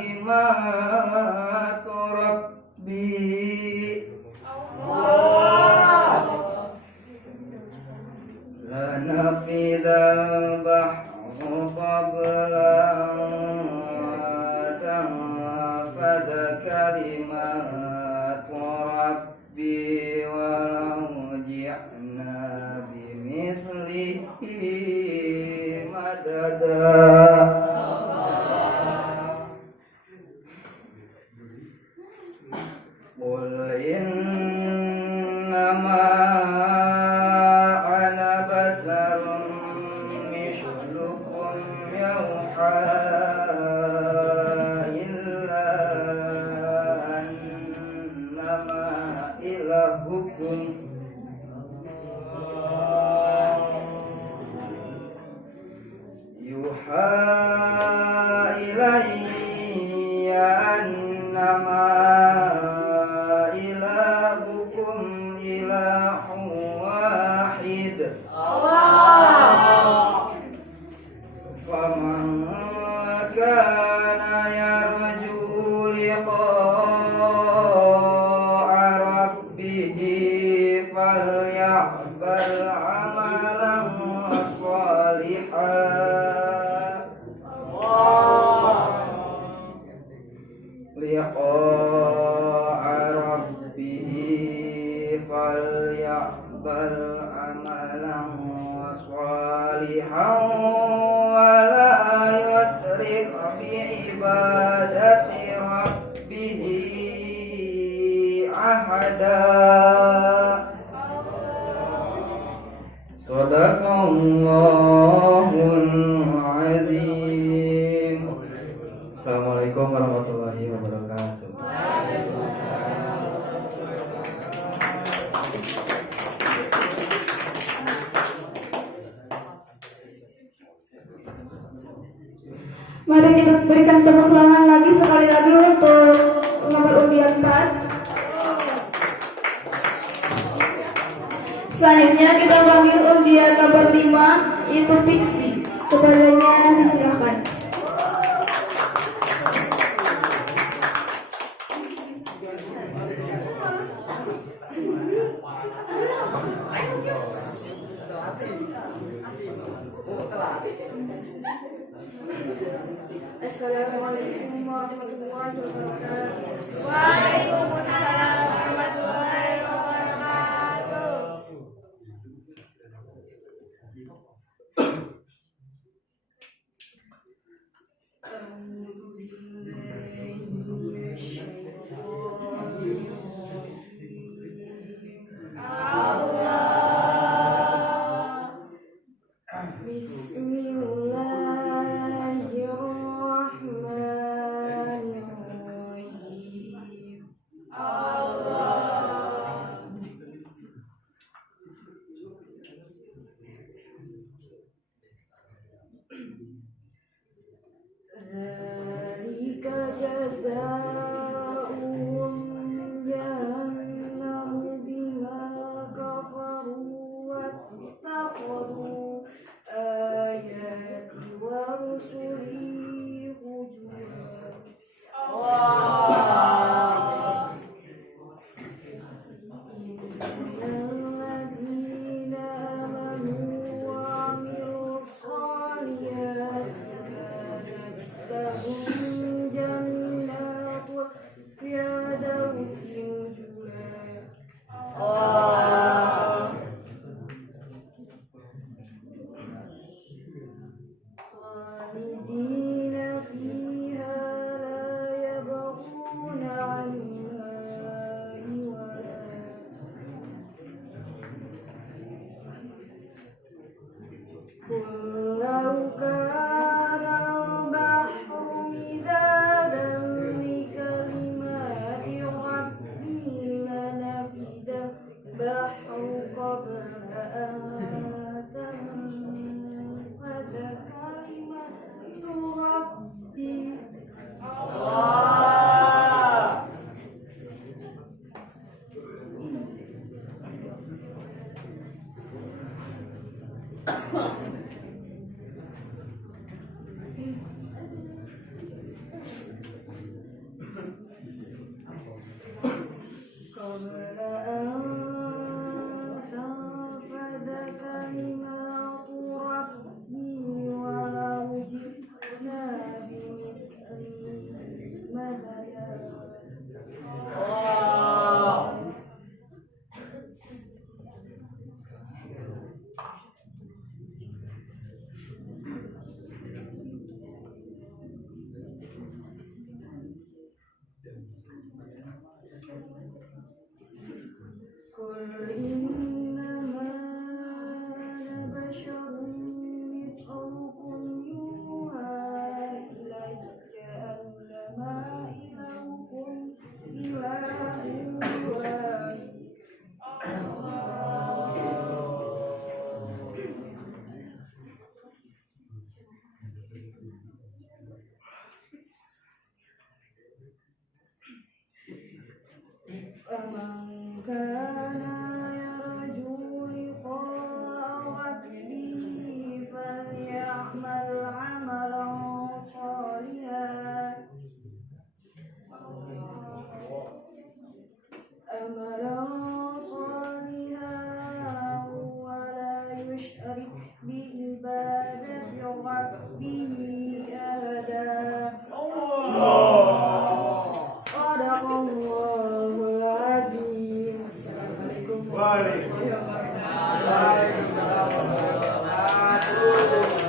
كلمات ربي لنفذ البحر قبل أن تنفذ كلمات ربي ولو جئنا بمثله مددا. قل إنما أنا بشر مثلكم يوحى إلا أنما إلهكم يوحى إلي أنما إلهكم إله واحد فمن كان يرجو لقاء ربه فليعمل عملا صالحا لقاء ربه فليعمل عملا صالحا ولا يشرك بعبادة ربه أحدا. Sadaqallahul Azim. Assalamualaikum warahmatullahi wabarakatuh. Mari kita berikan tepuk tangan lagi sekali lagi untuk nomor undian 4. Selanjutnya kita panggil undian nomor 5, itu Pixi. Kepadanya disilahkan. Assalamualaikum warahmatullahi wabarakatuh. Waalaikumsalam warahmatullahi wabarakatuh. Bismillahirrahmanirrahim. Zalika jazaa'uhum jahannamu bima kafaru wattakhadhu ayati wa rusuli hujura. Innalladzina amanu wa 'amilus sholihati kanat lahum jannatul فمن كان يرجو لقاء ربه فليعمل عملا صالحا ولا يشرك بعبادة ربه أحدا. صدق الله العظيم. السلام عليكم ورحمة الله وبركاته.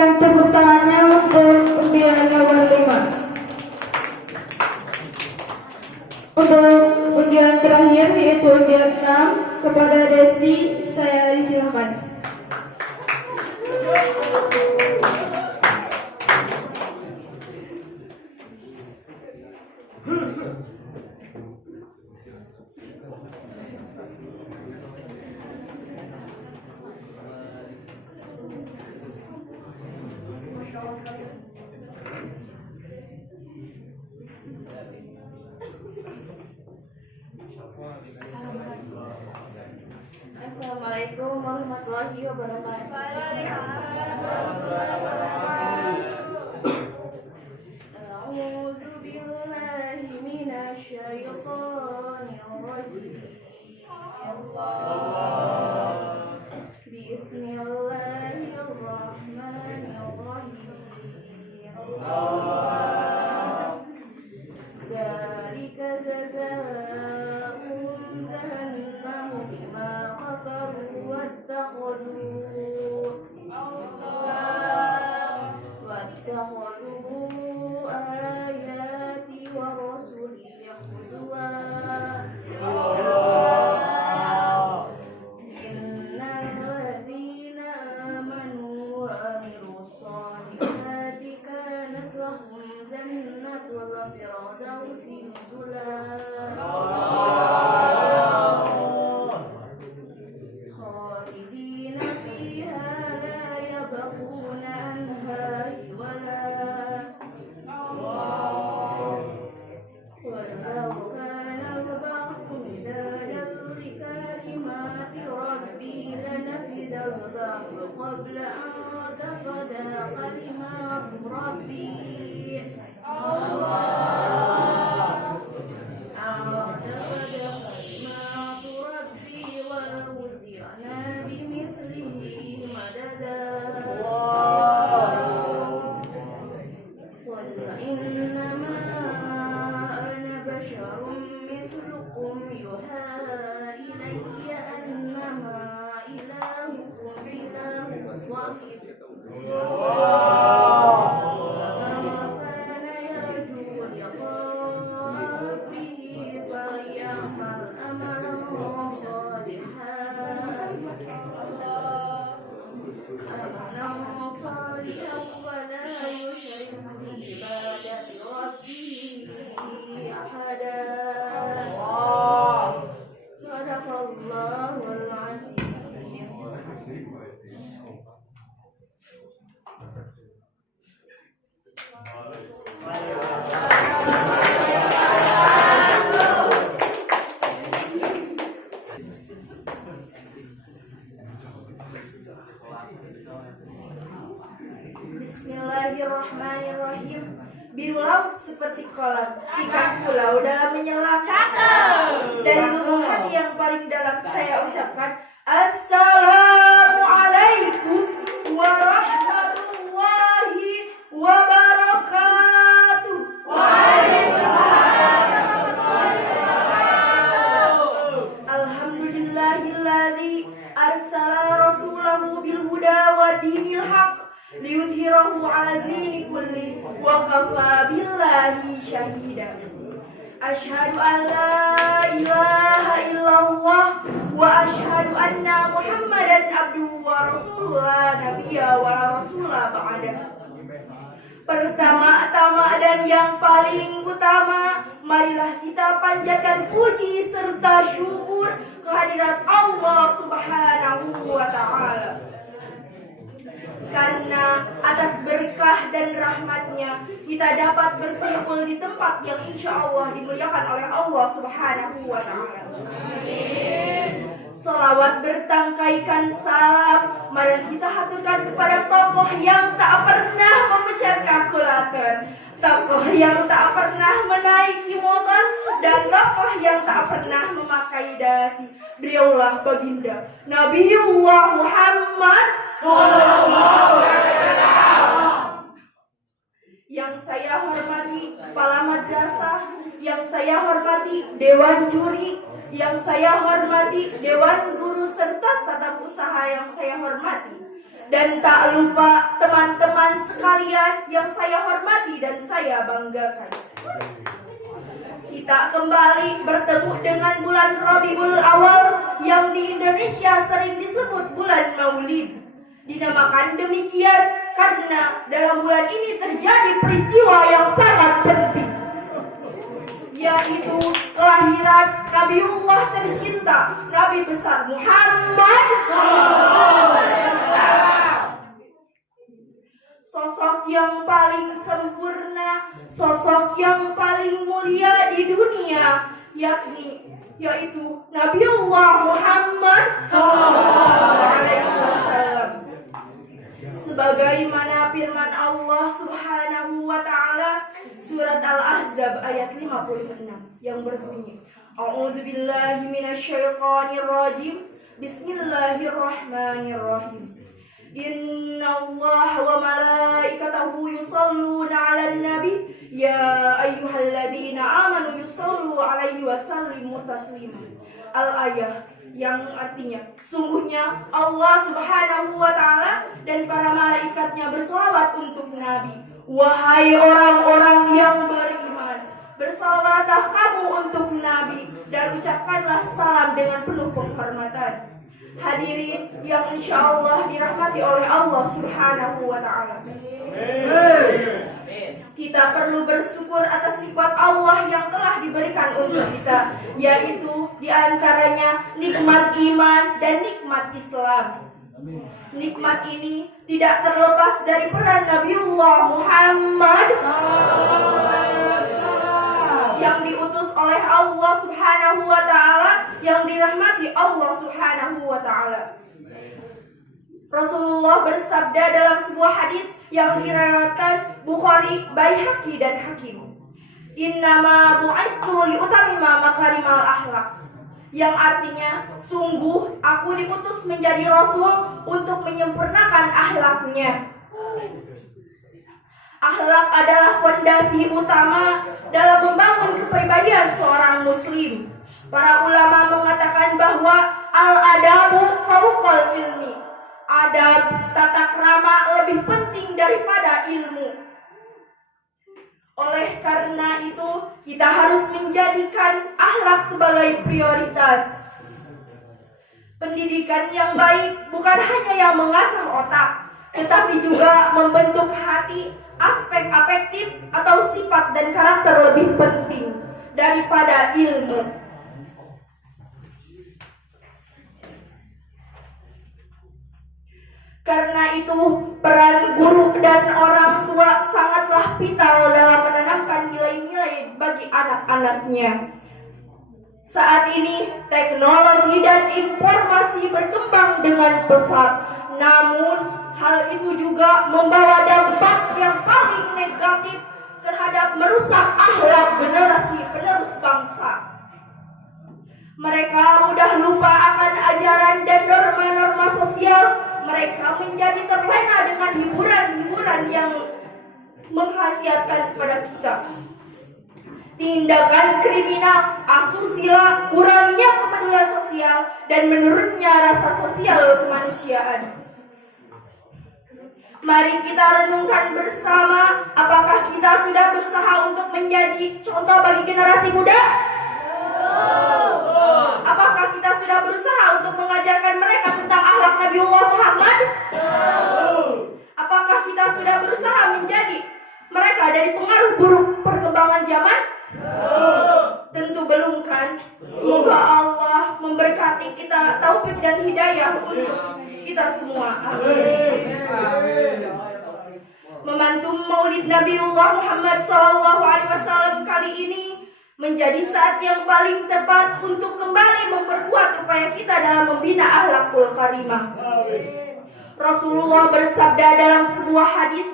Yang tepuk tangannya untuk undian nomor 5. Untuk undian terakhir yaitu undian 6 kepada Desi, saya disilakan. Assalamualaikum warahmatullahi wabarakatuh. A'udzu billahi minasy syaithanir rajim. Bismillahirrahmanirrahim. Dzalika jazaa'uhum jahannamu bima kafaru wattakhadhu ayati wa rusuli huzwa. Innal ladzina amanu wa amilus solihati kanat lahum jannatul firdausi nuzula. Khalidina fiha la yabghuna anha hiwala. Walau kana al-bahru midadan likalimati rabbi lanafida al-bahru qabla an tafada kalimatu rabbi. Bismillahirrahmanirrahim. Biru laut seperti kolam, ikan pulau dalam menyelam. Dari lubuk hati yang paling dalam saya ucapkan Assalamualaikum warahmatullahi wabarakatuh. Alhamdulillahilladzi arsala rasulahu bil huda wa dinil haq liyudhhirahu 'ala dini kulli wa kafa billahi syahida. Asyhadu an la ilaha illallah wa asyhadu anna Muhammadan abduhu wa rasuluhu la nabiyya wa la rasula ba'da. Pertama-tama dan yang paling utama, marilah kita panjatkan puji serta syukur kehadirat Allah Subhanahu wa ta'ala. Karena atas berkah dan rahmatnya kita dapat berkumpul di tempat yang insya Allah dimuliakan oleh Allah Subhanahu wa ta'ala. Salawat bertangkaikan salam mari kita haturkan kepada tokoh yang tak pernah memecat kalkulator, tokoh yang tak pernah menaiki motor, dan tokoh yang tak pernah memakai dasi. Beliaulah baginda Nabiullah Muhammad sallallahu alaihi wasallam. Yang saya hormati kepala madrasah, yang saya hormati dewan juri, yang saya hormati dewan guru serta tata usaha yang saya hormati, dan tak lupa teman-teman sekalian yang saya hormati dan saya banggakan. Kita kembali bertemu dengan bulan Rabiul Awal yang di Indonesia sering disebut bulan Maulid. Dinamakan demikian karena dalam bulan ini terjadi peristiwa yang sangat penting, yaitu kelahiran Nabiullah tercinta, Nabi besar Muhammad SAW. Sosok yang paling sempurna, sosok yang paling mulia di dunia, yaitu Nabiullah Muhammad SAW. Sebagaimana firman Allah Subhanahu wa ta'ala surat Al-Ahzab ayat 56 yang berbunyi, A'udzubillahi minasyaitonirrajim. Bismillahirrahmanirrahim. Innallaha wa malaikatahu yusholluna 'alan nabi ya ayyuhalladzina amanu yushollu 'alaihi wa sallimu taslima. Al-ayah, yang artinya sungguhnya Allah Subhanahu wa ta'ala dan para malaikatnya bersolawat untuk Nabi. Wahai orang-orang yang beriman, bersolawatlah kamu untuk Nabi dan ucapkanlah salam dengan penuh penghormatan. Hadirin yang insya Allah dirahmati oleh Allah Subhanahu wa ta'ala, kita perlu bersyukur atas nikmat Allah yang telah diberikan untuk kita, yaitu diantaranya nikmat iman dan nikmat Islam. Nikmat ini tidak terlepas dari peran Nabiullah Muhammad yang diutus oleh Allah Subhanahu wa ta'ala, yang dirahmati Allah Subhanahu wa ta'ala. Rasulullah bersabda dalam sebuah hadis yang diriwayatkan Bukhari, Baihaqi dan Hakim, Innama bu'istu liutamima makarimal akhlak, yang artinya sungguh aku diutus menjadi Rasul untuk menyempurnakan akhlaknya. Akhlak adalah fondasi utama dalam membangun kepribadian seorang muslim. Para ulama mengatakan bahwa al-adabu fauqal ilmi. Adab, tata krama lebih penting daripada ilmu. Oleh karena itu, kita harus menjadikan akhlak sebagai prioritas. Pendidikan yang baik bukan hanya yang mengasah otak, tetapi juga membentuk hati. Aspek afektif atau sifat dan karakter lebih penting daripada ilmu. Karena itu, peran guru dan orang tua sangatlah vital dalam menanamkan nilai-nilai bagi anak-anaknya. Saat ini, teknologi dan informasi berkembang dengan pesat. Namun, hal itu juga membawa dampak yang paling negatif terhadap merusak akhlak generasi penerus bangsa. Mereka mudah lupa akan ajaran dan norma-norma sosial. Mereka menjadi terlena dengan hiburan-hiburan yang menghasiatkan kepada kita. Tindakan kriminal, asusila, kurangnya kepedulian sosial, dan menurunnya rasa sosial kemanusiaan. Mari kita renungkan bersama, apakah kita sudah berusaha untuk menjadi contoh bagi generasi muda? Apakah kita sudah berusaha untuk mengajarkan mereka tentang akhlak Nabiullah Muhammad? Apakah kita sudah berusaha menjadi mereka dari pengaruh buruk perkembangan zaman? Tentu belum kan? Semoga Allah memberkati kita taufik dan hidayah untuk kita semua. Amin. Momentum Maulid Nabiullah Muhammad SAW kali ini menjadi saat yang paling tepat untuk kembali memperkuat upaya kita dalam membina akhlakul karimah. Rasulullah bersabda dalam sebuah hadis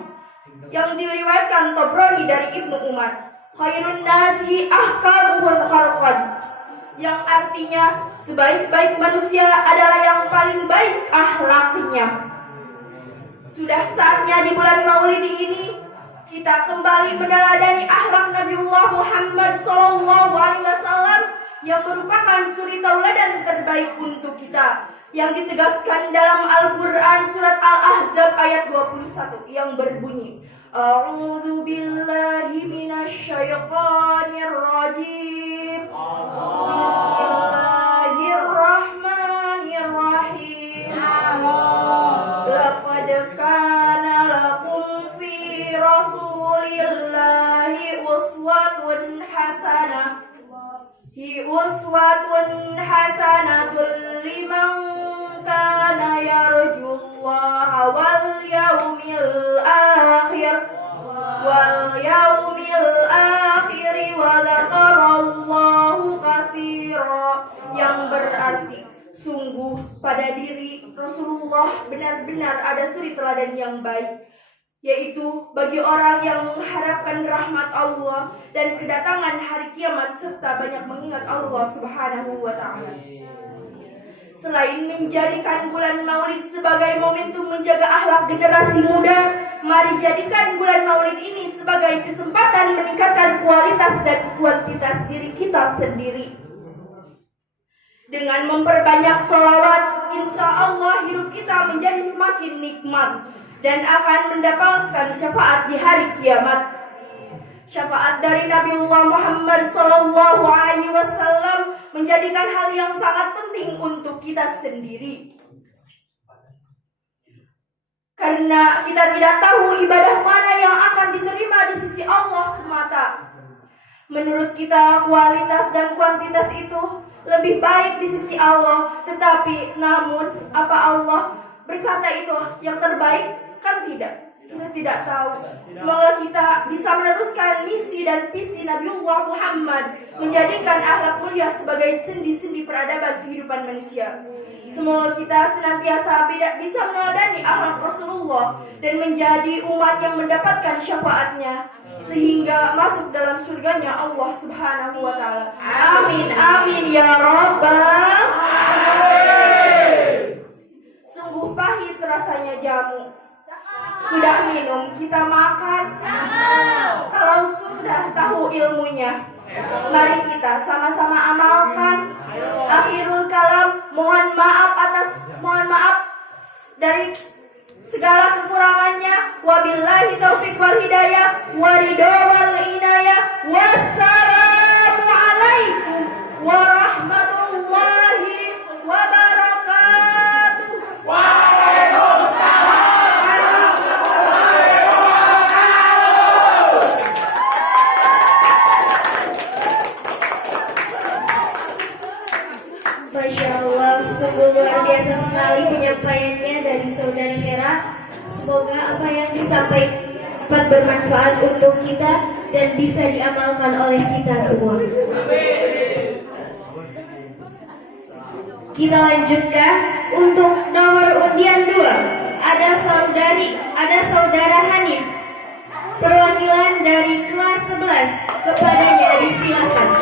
yang diriwayatkan Tabrani dari Ibnu Umar, khairun nasi ahkamuhum kharqan, yang artinya sebaik-baik manusia adalah yang paling baik akhlaknya. Sudah saatnya di bulan Maulid ini kita kembali meneladani akhlak Nabiullah Muhammad SAW yang merupakan suri tauladan terbaik untuk kita, yang ditegaskan dalam Al-Quran surat Al-Ahzab ayat 21 yang berbunyi, A'udzu billahi minasyaitonir rajim. Bismillahirrahmanirrahim. Laqad kana lakum fi Rasulillahi uswatun hasanatun liman kana yarjullaha wal yawmil akhir wa dzakarallahu katsira, yang berarti sungguh pada diri Rasulullah benar-benar ada suri teladan yang baik, yaitu bagi orang yang mengharapkan rahmat Allah dan kedatangan hari kiamat serta banyak mengingat Allah Subhanahu wa Ta'ala. Selain menjadikan bulan Maulid sebagai momentum menjaga akhlak generasi muda, mari jadikan bulan Maulid ini sebagai kesempatan meningkatkan kualitas dan kuantitas diri kita sendiri. Dengan memperbanyak sholawat, insya Allah hidup kita menjadi semakin nikmat dan akan mendapatkan syafaat di hari kiamat. Syafaat dari Nabiullah Muhammad SAW menjadikan hal yang sangat penting untuk kita sendiri. Karena kita tidak tahu ibadah mana yang akan diterima di sisi Allah semata. Menurut kita kualitas dan kuantitas itu lebih baik di sisi Allah, tetapi namun apa Allah berkata itu yang terbaik? Kan tidak. Kita tidak tahu. Semoga kita bisa meneruskan misi dan visi Nabiullah Muhammad, menjadikan akhlak mulia sebagai sendi-sendi peradaban kehidupan manusia. Semoga kita senantiasa bisa meneladani akhlak Rasulullah dan menjadi umat yang mendapatkan syafaatnya sehingga masuk dalam surganya Allah Subhanahu wa Ta'ala. Amin amin ya rabbal alamin. Sungguh pahit rasanya jamu. Sudah minum, kita makan. Kalau sudah tahu ilmunya, mari kita sama-sama amalkan. Akhirul kalam, mohon maaf dari segala kekurangannya. Wabillahi taufiq wal hidayah, waridho wal inayah. Wassalamu alaikum warahmatullahi wabarakatuh. Masya Allah, sungguh luar biasa sekali penyampaiannya dari Saudari Hera. Semoga apa yang disampaikan dapat bermanfaat untuk kita dan bisa diamalkan oleh kita semua. Kita lanjutkan untuk nomor undian 2. ada saudara Hanif. Perwakilan dari kelas 11 kepadanya disilakan.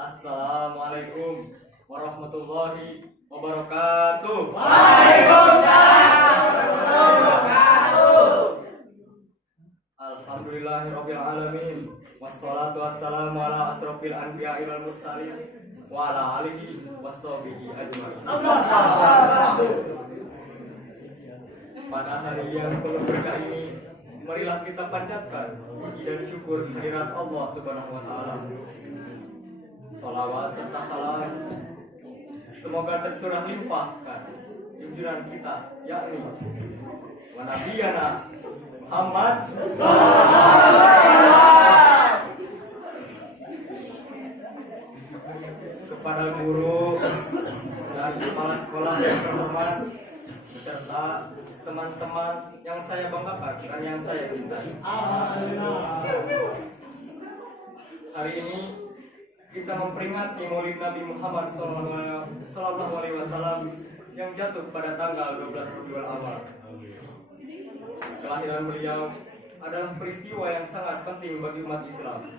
Assalamualaikum warahmatullahi wabarakatuh. Alhamdulillahirabbil alamin. Wassalatu wassalamu ala asrofil anbiya'i wal mursalin wa ala alihi washabihi ajmain. Pada hari yang penuh berkah ini, marilah kita panjatkan puji dan syukur kehadirat Allah Subhanahu wa taala. Salawat serta salam semoga tercurah limpahkan junjungan kita, yakni wa nabiyana Muhammad kepada guru dan kepala sekolah yang terhormat beserta teman-teman yang saya banggakan dan yang saya cintai. Hari ini kita memperingati Maulid Nabi Muhammad Sallallahu Alaihi Wasallam yang jatuh pada tanggal 12 Rabiul Awal. Kelahiran beliau adalah peristiwa yang sangat penting bagi umat Islam,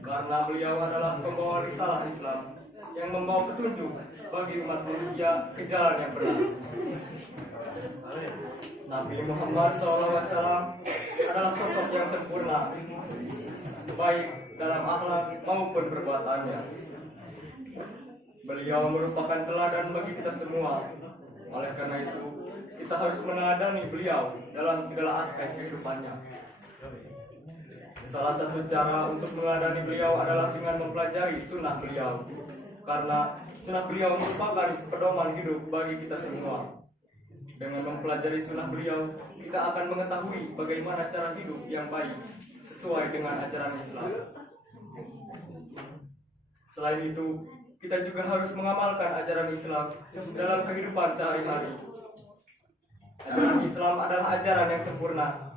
karena beliau adalah pembawa risalah Islam yang membawa petunjuk bagi umat manusia ke jalan yang benar. Nabi Muhammad SAW adalah sosok yang sempurna, baik dalam akhlak maupun perbuatannya. Beliau merupakan teladan bagi kita semua. Oleh karena itu, kita harus meneladani beliau dalam segala aspek kehidupannya. Salah satu cara untuk meneladani beliau adalah dengan mempelajari sunnah beliau, karena sunnah beliau merupakan pedoman hidup bagi kita semua. Dengan mempelajari sunnah beliau, kita akan mengetahui bagaimana cara hidup yang baik sesuai dengan ajaran Islam. Selain itu, kita juga harus mengamalkan ajaran Islam dalam kehidupan sehari-hari. Ajaran Islam adalah ajaran yang sempurna,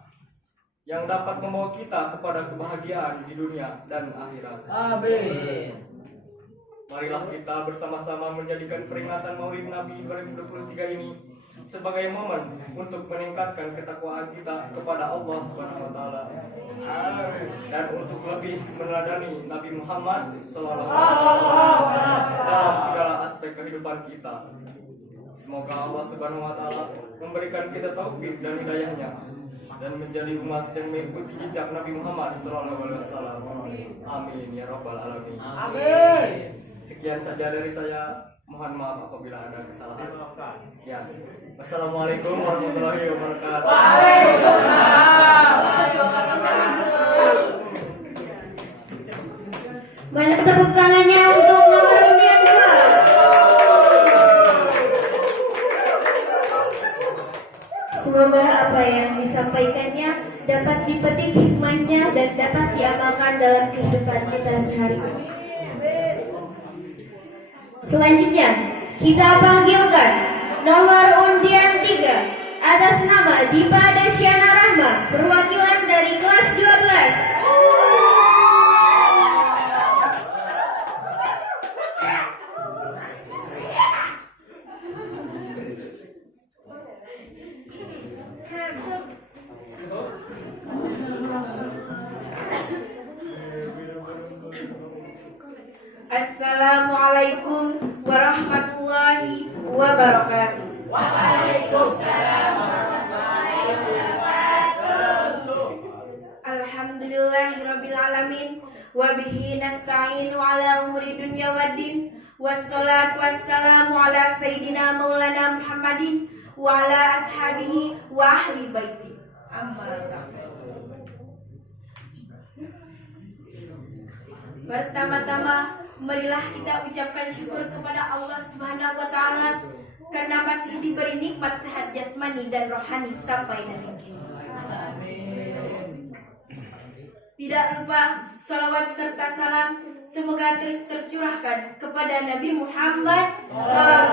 yang dapat membawa kita kepada kebahagiaan di dunia dan akhirat. Amin. Marilah kita bersama-sama menjadikan peringatan Maulid Nabi 2023 ini sebagai momen untuk meningkatkan ketakwaan kita kepada Allah Subhanahu wa taala dan untuk lebih meneladani Nabi Muhammad sallallahu alaihi wasallam dalam segala aspek kehidupan kita. Semoga Allah Subhanahu wa taala memberikan kita taufik dan hidayahnya dan menjadi umat yang mengikuti jejak Nabi Muhammad sallallahu alaihi wasallam. Amin ya rabbal alamin. Amin. Sekian saja dari saya. Mohon maaf apabila ada kesalahan. Sekian. Wassalamualaikum warahmatullahi wabarakatuh. Banyak tepuk tangannya untuk nomor undian 2. Semoga apa yang disampaikannya dapat dipetik hikmahnya dan dapat diamalkan dalam kehidupan kita sehari-hari. Selanjutnya, kita panggilkan nomor undian 3 atas nama Dipa Desyana Rahma, perwakilan dari kelas 12. Assalamualaikum warahmatullahi wabarakatuh. Waalaikumsalam warahmatullahi wabarakatuh. Alhamdulillahirabbil alamin wa bihi nasta'inu ala umuri dunya waddin wassalatu wassalamu ala sayyidina maulana Muhammadin wa ala ashabihi wa ahli baiti. Amma ba'du. Pertama-tama, marilah kita ucapkan syukur kepada Allah Subhanahu wa taala karena masih diberi nikmat sehat jasmani dan rohani sampai detik ini. Tidak lupa salawat serta salam semoga terus tercurahkan kepada Nabi Muhammad sallallahu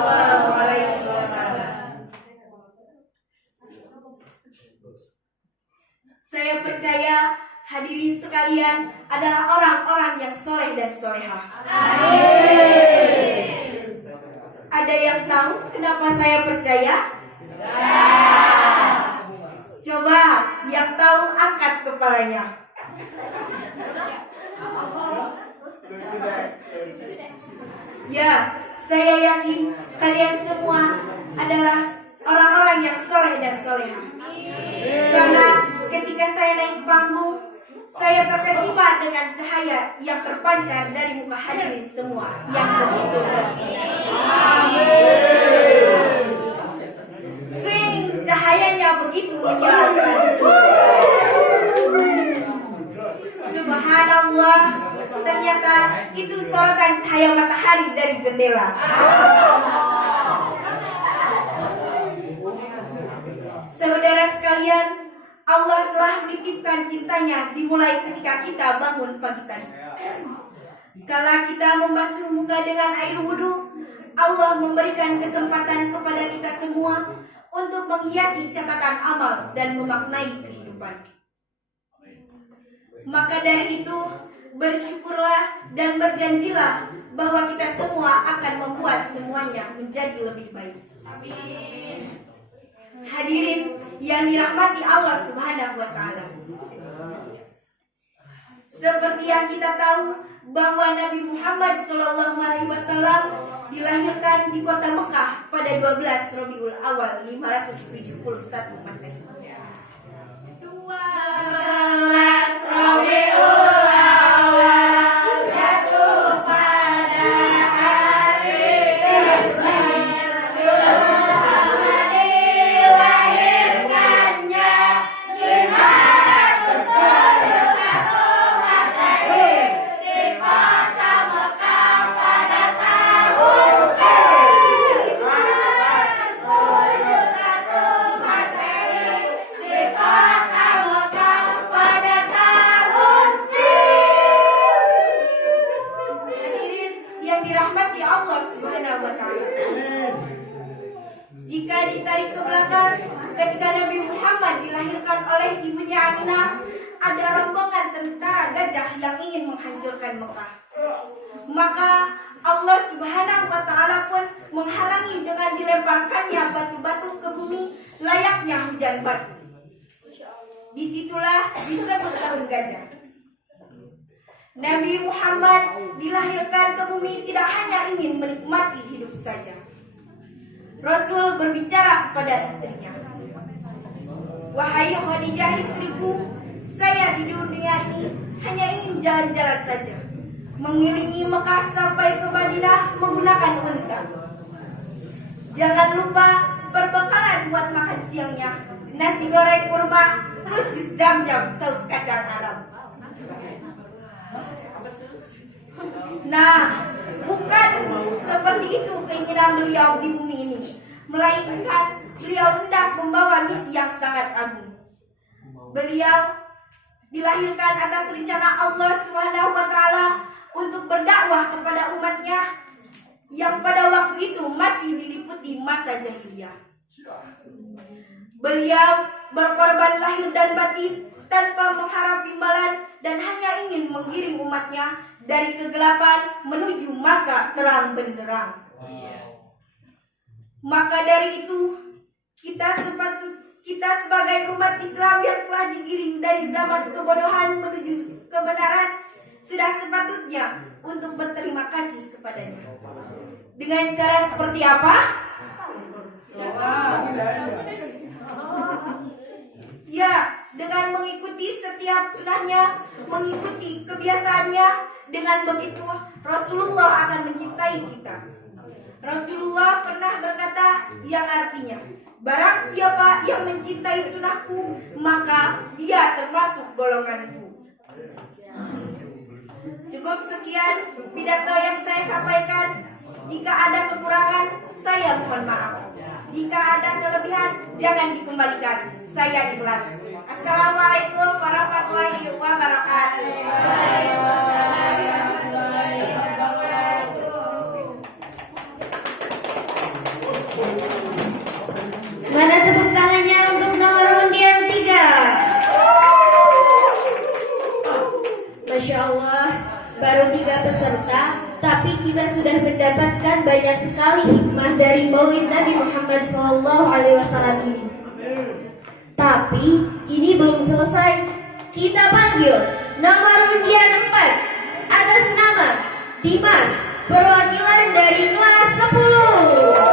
sekalian adalah orang-orang yang soleh dan solehah. Ada yang tahu kenapa saya percaya? Coba yang tahu angkat kepalanya. Ya, saya yakin kalian semua adalah orang-orang yang soleh dan solehah. Karena ketika saya naik panggung, saya terkesima dengan cahaya yang terpancar dari muka hadirin semua yang begitu bersih. Swing, cahayanya begitu menyalakan. Subhanallah, ternyata itu sorotan cahaya matahari dari jendela. Saudara sekalian, Allah telah menitipkan cintanya dimulai ketika kita bangun pagi tadi. Kala kita membasuh muka dengan air wudhu, Allah memberikan kesempatan kepada kita semua untuk menghiasi catatan amal dan memaknai kehidupan. Maka dari itu, bersyukurlah dan berjanjilah bahwa kita semua akan membuat semuanya menjadi lebih baik. Amin. Hadirin yang dirahmati Allah Subhanahu wa Ta'ala, seperti yang kita tahu bahwa Nabi Muhammad SAW dilahirkan di kota Mekah pada 12 Rabiul Awal 571 Masehi. 12 Rabiul Awal jatuh pada hari dilahirkannya 571 Masehi di kota Mekah pada tahun ke-571 Masehi di kota Mekah pada tahun Hadirin yang dirahmati Allah Subhanahu wa Ta'ala. Jika ditarik ke belakang, ketika Nabi Muhammad dilahirkan oleh ibunya Aminah, ada rombongan tentara gajah yang ingin menghancurkan Mekah. Maka Allah Subhanahu wa Ta'ala pun menghalangi dengan dilemparkannya batu-batu ke bumi layaknya hujan batu. Disitulah disebut tahun gajah. Nabi Muhammad dilahirkan ke bumi tidak hanya ingin menikmati hidup saja. Rasul berbicara kepada istrinya, "Wahai Khadijah istriku, saya di dunia ini hanya ingin jalan-jalan saja, mengelilingi Mekah sampai ke Madinah menggunakan unta. Jangan lupa perbekalan buat makan siangnya, nasi goreng kurma plus jus jam-jam saus kacang Arab." Nah, bukan seperti itu keinginan beliau di bumi ini, melainkan beliau hendak membawa misi yang sangat agung. Beliau dilahirkan atas rencana Allah Subhanahu wa Ta'ala untuk berdakwah kepada umatnya yang pada waktu itu masih diliputi masa jahiliyah. Beliau berkorban lahir dan batin tanpa mengharap imbalan dan hanya ingin menggiring umatnya dari kegelapan menuju masa terang benderang. Maka dari itu, kita sebagai umat Islam yang telah digiring dari zaman kebodohan menuju kebenaran sudah sepatutnya untuk berterima kasih kepadanya. Dengan cara seperti apa? Ya, dengan mengikuti setiap sunahnya, mengikuti kebiasaannya. Dengan begitu Rasulullah akan mencintai kita. Rasulullah pernah berkata yang artinya, barang siapa yang mencintai sunahku, maka dia termasuk golonganku. Cukup sekian pidato yang saya sampaikan. Jika ada kekurangan, saya mohon maaf. Jika ada kelebihan, jangan dikembalikan. Saya ikhlas. Assalamualaikum warahmatullahi wabarakatuh. Mana tepuk tangannya untuk nomor undian 3? mendapatkan banyak sekali hikmah dari Maulid Nabi Muhammad SAW ini. Tapi ini belum selesai. Kita panggil nomor undian 4 atas nama Dimas, perwakilan dari kelas 10.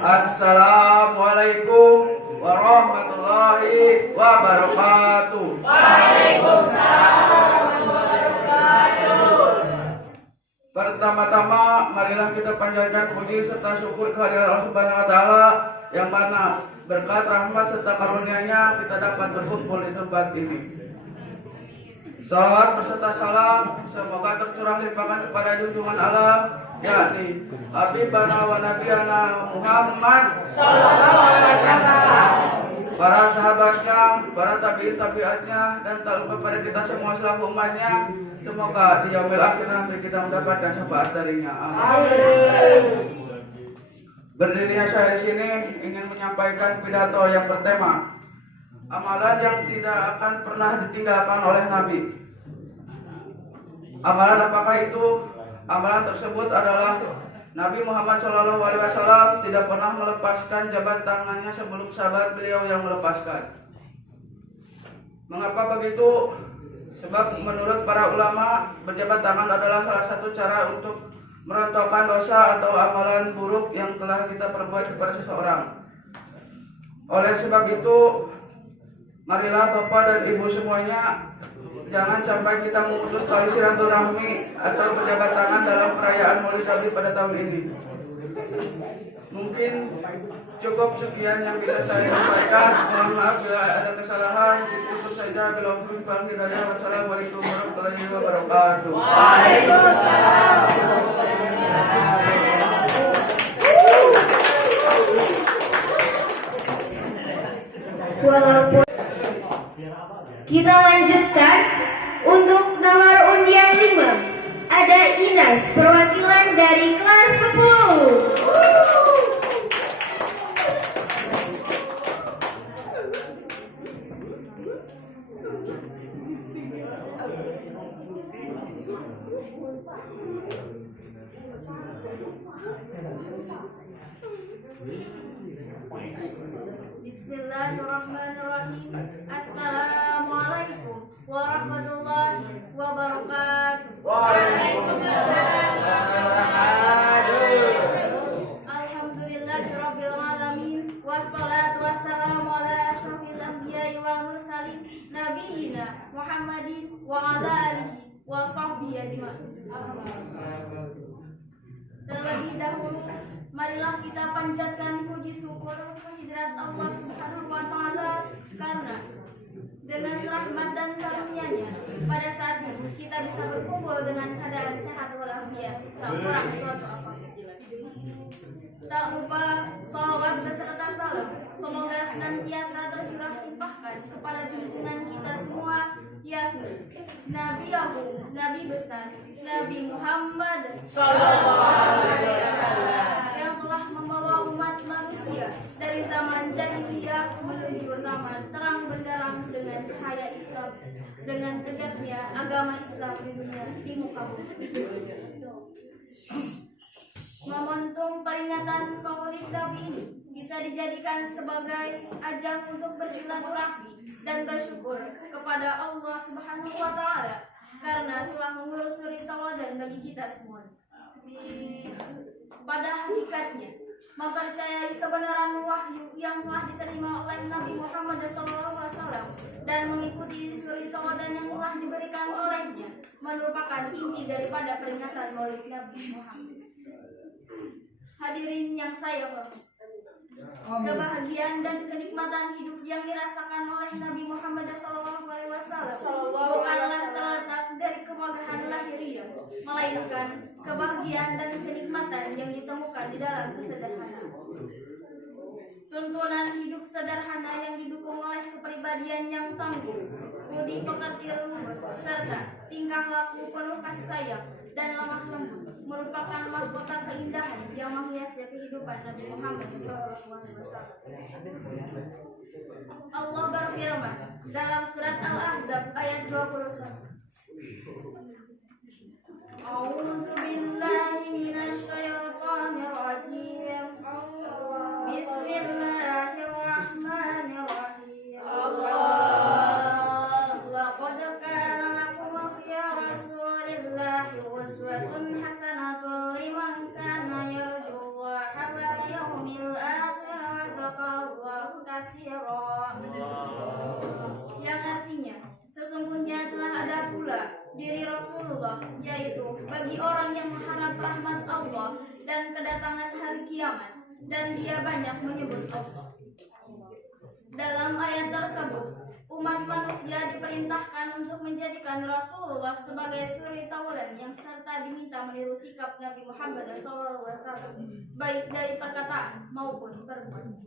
Assalamualaikum warahmatullahi wabarakatuh. Pertama-tama marilah kita panjatkan puji serta syukur kehadirat Allah Subhanahu wa taala yang mana berkat rahmat serta karunia-Nya kita dapat berkumpul di tempat ini. Salawat beserta salam semoga tercurah limpahkan kepada junjungan Allah, yakni Habibana wa Nabiyana Muhammad sallallahu alaihi wasallam, para sahabatnya, para tabi'in-tabi'atnya, dan tak lupa pada kita semua selaku umatnya. Semoga di yaumil akhir nanti kita mendapatkan syafaat darinya. Amin. Berdirinya saya di sini ingin menyampaikan pidato yang bertema amalan yang tidak akan pernah ditinggalkan oleh Nabi. Amalan apakah itu? Amalan tersebut adalah Nabi Muhammad SAW tidak pernah melepaskan jabat tangannya sebelum sahabat beliau yang melepaskan. Mengapa begitu? Sebab menurut para ulama, berjabat tangan adalah salah satu cara untuk merontokkan dosa atau amalan buruk yang telah kita perbuat kepada seseorang. Oleh sebab itu, marilah Bapak dan Ibu semuanya, jangan sampai kita memutus tali silaturahmi atau berjabat tangan dalam perayaan Maulid Nabi pada tahun ini. Mungkin cukup sekian yang bisa saya sampaikan. Mohon maaf bila ada kesalahan. Ditutup saja bila firman hidayah. Wassalamualaikum warahmatullahi wabarakatuh. Waalaikumsalam. Walaupun kita lanjutkan untuk nomor undian 5 ada Inas, perwakilan dari kelas 10. Bismillahirrahmanirrahim. Assalamualaikum warahmatullahi wabarakatuh. Waalaikumsalam warahmatullahi wabarakatuh. Alhamdulillahirabbil alamin. Wassalatu wassalamu ala asyrofil anbiya'i wal mursalin nabiyina Muhammadin wa ala alihi wa sahbihi ajma'in. Terlebih dahulu, marilah kita panjatkan puji syukur kehadirat Allah Subhanahu wa taala, karena dengan rahmat dan karunia-Nya pada saat ini kita bisa berkumpul dengan keadaan sehat walafiat, tak kurang suatu apa. Tak lupa sholawat beserta salam semoga senantiasa tercurah limpahkan kepada junjungan kita semua, yakni Nabi Agung, Nabi besar, Nabi Muhammad sallallahu alaihi wasallam, yang telah membawa umat manusia dari zaman jahiliyah menuju zaman terang benderang dengan cahaya Islam, dengan tegaknya agama Islam di dunia di muka bumi. Momentum peringatan Maulid Nabi ini bisa dijadikan sebagai ajang untuk bersilaturahmi dan bersyukur kepada Allah Subhanahu wa taala karena telah mengulusuri tauladan bagi kita semua. Pada hakikatnya, mempercayai kebenaran wahyu yang telah diterima oleh Nabi Muhammad SAW dan mengikuti suri tauladan yang telah diberikan olehnya merupakan inti daripada peringatan Maulid Nabi Muhammad. Hadirin yang saya hormati, kebahagiaan dan kenikmatan hidup yang dirasakan oleh Nabi Muhammad SAW bukanlah terletak dari kemegahan lahiriah, melainkan kebahagiaan dan kenikmatan yang ditemukan di dalam kesederhanaan. Tuntunan hidup sederhana yang didukung oleh kepribadian yang tangguh, budi pekerti lembut, serta tingkah laku penuh kasih sayang dan lemah lembut merupakan mahkota keindahan yang menghiasi kehidupan Nabi Muhammad SAW. Allah berfirman dalam surat Al-Ahzab ayat 21. A'udzu billahi minasy syaithanir rajim. Bismillahirrahmanirrahim. Laqad kana lakum fi rasulillahi uswatun hasanatun liman kana yarjullaha wal yawmil akhir wa dzakarallaha katsiran. Yang artinya, sesungguhnya telah ada pula diri Rasulullah, yaitu bagi orang yang mengharap rahmat Allah dan kedatangan hari kiamat, dan dia banyak menyebut Allah. Dalam ayat tersebut, umat manusia diperintahkan untuk menjadikan Rasulullah sebagai suri taulan yang serta diminta meniru sikap Nabi Muhammad SAW, baik dari perkataan maupun perbuatan.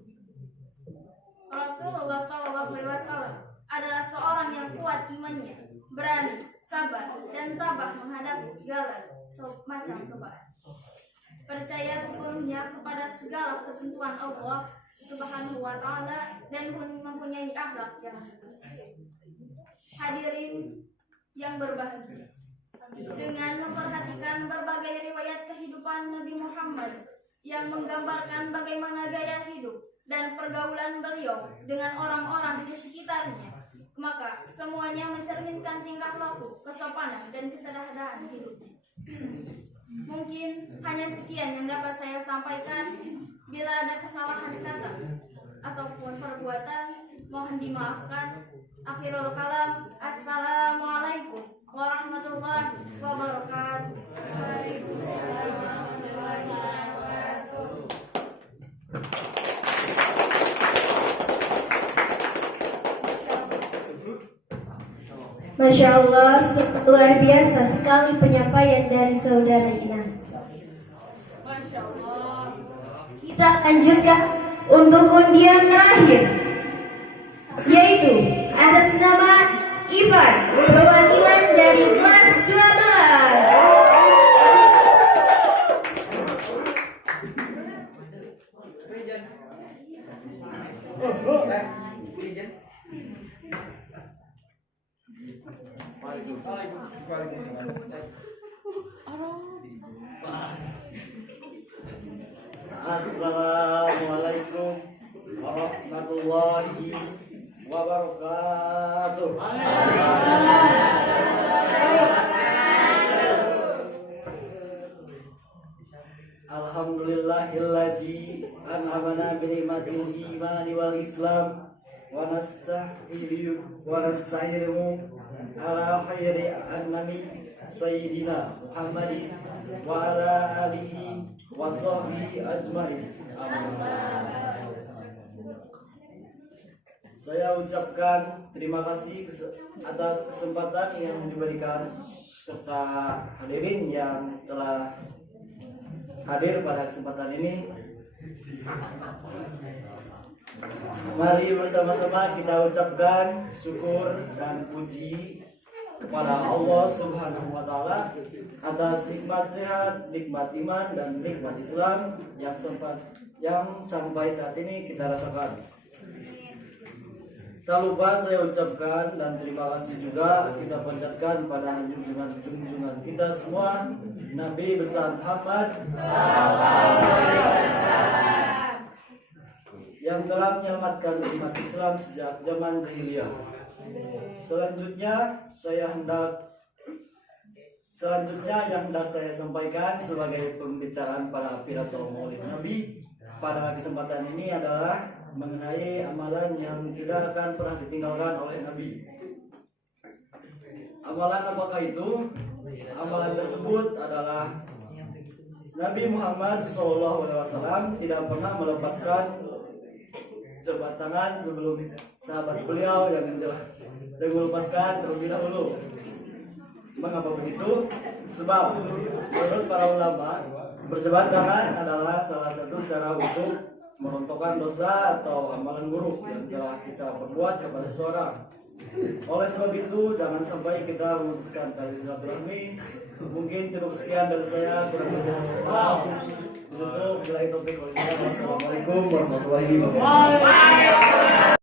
Rasulullah SAW adalah seorang yang kuat imannya, berani, sabar, dan tabah menghadapi segala macam cobaan. Percaya sepenuhnya kepada segala ketentuan Allah Subhanahu wa Ta'ala dan mempunyai akhlak yang sempurna. Hadirin yang berbahagia, dengan memperhatikan berbagai riwayat kehidupan Nabi Muhammad yang menggambarkan bagaimana gaya hidup dan pergaulan beliau dengan orang-orang di sekitarnya, maka semuanya mencerminkan tingkah laku, kesopanan, dan kesederhanaan hidupnya. Mungkin hanya sekian yang dapat saya sampaikan. Bila ada kesalahan kata ataupun perbuatan, mohon dimaafkan. Akhirul kalam, assalamualaikum warahmatullahi wabarakatuh. Waalaikumsalam warahmatullahi wabarakatuh. Masya Allah, luar biasa sekali penyampaian dari Saudara Inas. Masya Allah. Kita lanjutkan untuk undian terakhir, yaitu atas nama Ivan, perwakilan dari kelas 12. Assalamualaikum warahmatullahi wabarakatuh. Alhamdulillahilladzi an'amana bi ni'matil imani wal islam wa nasta'inuhu ala khairi annabi sayyidina Muhammadin wa ala alihi wa sahbihi ajmain. Saya ucapkan terima kasih atas kesempatan yang diberikan serta hadirin yang telah hadir pada kesempatan ini. Mari bersama-sama kita ucapkan syukur dan puji kepada Allah Subhanahu wa Ta'ala atas nikmat sehat, nikmat iman, dan nikmat Islam yang sampai saat ini kita rasakan. Tak lupa saya ucapkan dan terima kasih juga kita panjatkan pada junjungan kita semua, Nabi besar Muhammad yang telah menyelamatkan umat Islam sejak zaman jahiliyah. Selanjutnya yang hendak saya sampaikan sebagai pembicaraan pada pidato Maulid Nabi pada kesempatan ini adalah mengenai amalan yang tidak akan pernah ditinggalkan oleh Nabi. Amalan apakah itu? Amalan tersebut adalah Nabi Muhammad SAW tidak pernah melepaskan jabat tangan sebelum sahabat beliau yang melepaskan terlebih dahulu. Mengapa begitu? Sebab menurut para ulama, berjabat tangan adalah salah satu cara untuk merontokkan dosa atau amalan buruk yang telah kita perbuat kepada seorang. Oleh sebab itu, jangan sampai kita memutuskan tali silaturahmi. Mungkin cukup sekian dari saya, kurang lebih maaf. Untuk mulai topik. Wassalamualaikum warahmatullahi wabarakatuh.